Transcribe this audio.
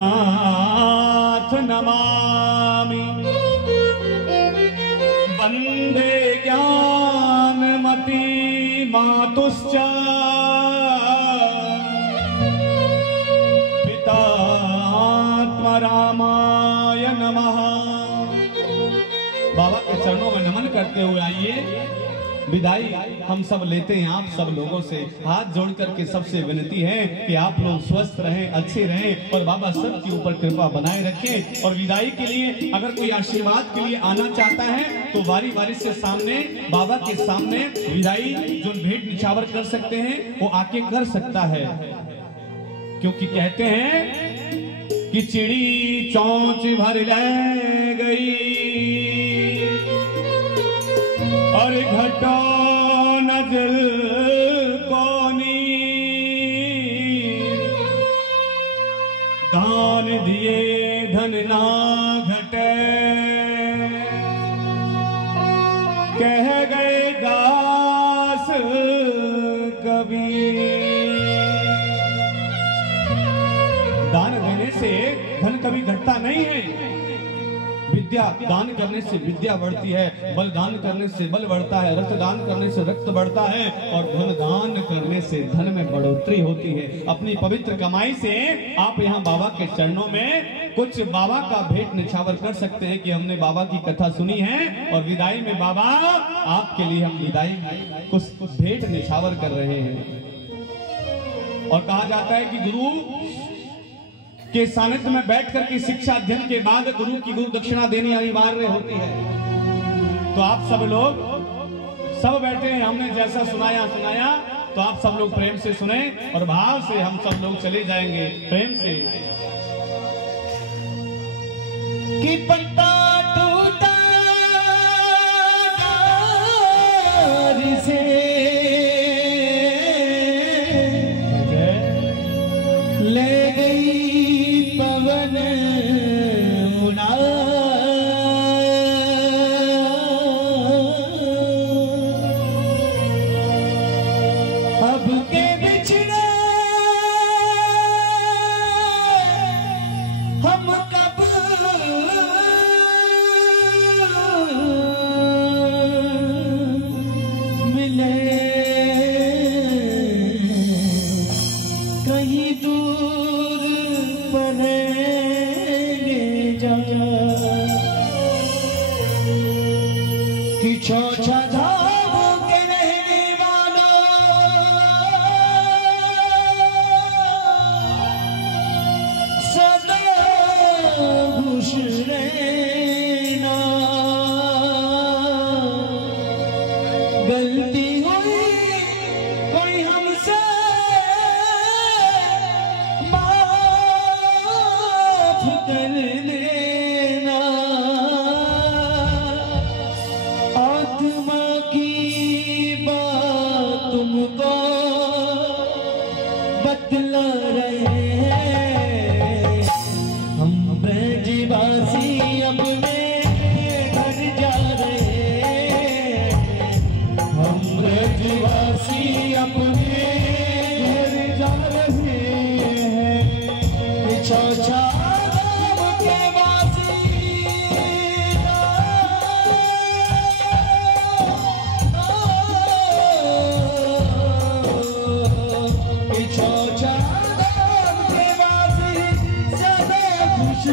नाथ नमामि वन्दे ज्ञानमती मातुश्च पितात्मरामाय नमः। बाबा के चरणों में नमन करते हुए आइए विदाई हम सब लेते हैं आप सब लोगों से। हाथ जोड़ करके सबसे विनती है कि आप लोग स्वस्थ रहें, अच्छे रहें और बाबा सबके ऊपर कृपा बनाए रखें। और विदाई के लिए अगर कोई आशीर्वाद के लिए आना चाहता है तो बारी बारी से सामने बाबा के सामने विदाई जो भेंट निछावर कर सकते हैं वो आके कर सकता है, क्योंकि कहते हैं कि चिड़ी चोंच भर ले गई और घटो नजर कोनी, दान दिए धन ना घटे, कह गए दास कबीर। दान देने से धन कभी घटता नहीं है, विद्या दान करने से विद्या बढ़ती है, बल दान करने से बल बढ़ता है, रक्त दान करने से रक्त बढ़ता है और धन दान करने से धन में बढ़ोतरी होती है। अपनी पवित्र कमाई से आप यहाँ बाबा के चरणों में कुछ बाबा का भेंट निछावर कर सकते हैं कि हमने बाबा की कथा सुनी है और विदाई में बाबा आपके लिए हम विदाई कुछ भेंट निछावर कर रहे हैं। और कहा जाता है कि गुरु के सानिध्य में बैठ करके शिक्षा अध्ययन के बाद गुरु की गुरु दक्षिणा देनी अनिवार्य होती है। तो आप सब लोग सब बैठे हैं, हमने जैसा सुनाया तो आप सब लोग प्रेम से सुने और भाव से हम सब लोग चले जाएंगे प्रेम से। कि पत्ता टूटा डार से ले गई पवन मुना, अब के बिछड़े हम कब मिले, कहीं दूर पढ़ेंगे जा कि चौथा धाम के रहने वाला सदा खुश रहना। गलती हुई कोई हमसे कर लेना, आत्मा की बात तुमको बतला रहे हैं। हम ब्रजवासी अपने घर जा रहे हैं, हम ब्रजवासी अपने घर जा रहे हैं। चौचा खुश